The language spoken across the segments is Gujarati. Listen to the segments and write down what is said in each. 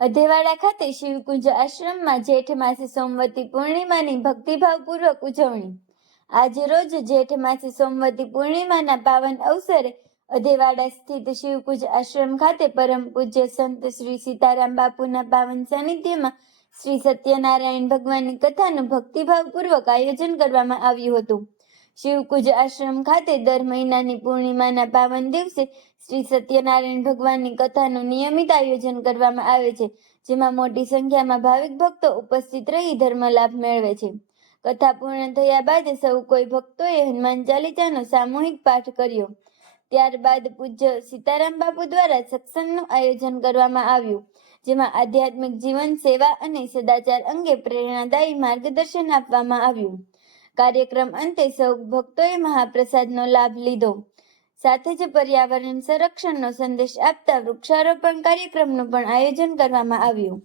અધેવાડા ખાતે શિવકુંજ આશ્રમમાં જેઠ માસે સોમવતી પૂર્ણિમાની ભક્તિભાવપૂર્વક ઉજવણી। આજ રોજ જેઠ માસે સોમવતી પૂર્ણિમાના પાવન અવસરે અધેવાડા સ્થિત શિવકુંજ આશ્રમ ખાતે પરમ પૂજ્ય સંત શ્રી સીતારામ બાપુના પાવન સાનિધ્યમાં શ્રી સત્યનારાયણ ભગવાનની કથાનું ભક્તિભાવપૂર્વક આયોજન કરવામાં આવ્યું હતું। શિવકુંજ આશ્રમ ખાતે દર મહિનાની પૂર્ણિમાના પાવન દિવસે શ્રી સત્યનારાયણ ભગવાનની કથાનું નિયમિત આયોજન કરવામાં આવે છે, જેમાં મોટી સંખ્યામાં ભાવિક ભક્તો ઉપસ્થિત રહી ધર્મ લાભ મેળવે છે। કથા પૂર્ણ થયા બાદ સૌ કોઈ ભક્તોએ હનુમાન ચાલીસાનો સામૂહિક પાઠ કર્યો। ત્યારબાદ પૂજ્ય સીતારામ બાપુ દ્વારા સત્સંગનું આયોજન કરવામાં આવ્યું, જેમાં આધ્યાત્મિક જીવન, સેવા અને સદાચાર અંગે પ્રેરણાદાયી માર્ગદર્શન આપવામાં આવ્યું। કાર્યક્રમ અંતે સૌ ભક્તોએ મહાપ્રસાદનો લાભ લીધો। સાથે જ પર્યાવરણ સંરક્ષણનો સંદેશ આપતા વૃક્ષારોપણ કાર્યક્રમનું પણ આયોજન કરવામાં આવ્યું।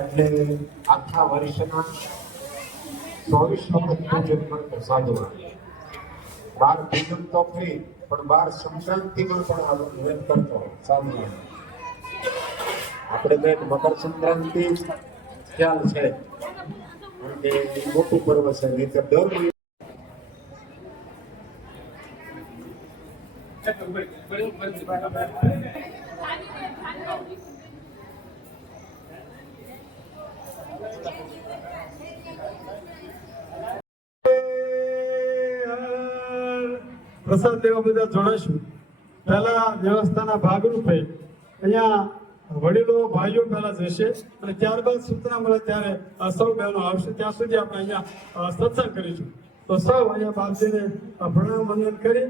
એટલે આખા વર્ષના 24 વખત પૂજન કરતો સાધવા। 12 પૂજન તો ફ્રી, પણ 12 સંક્રાંતિમાં પણ આ વ્રત કરતો સાધવા। આપણે તો મકર સંક્રાંતિ ખ્યાલ છે, કે મોટું પર્વ છે, નહીં તો દર મહિને પ્રસાદ લેવા બધા જોડાશું। પહેલા વ્યવસ્થાના ભાગરૂપે અહીંયા વડીલો ભાઈઓ પહેલા જશે અને ત્યારબાદ સૂચના મળે ત્યારે સૌ બહેનો આવશે। ત્યાં સુધી આપણે અહીંયા સત્સંગ કરીશું। તો સૌ અહીંયા બાપજીને પ્રણામ વંદન કરી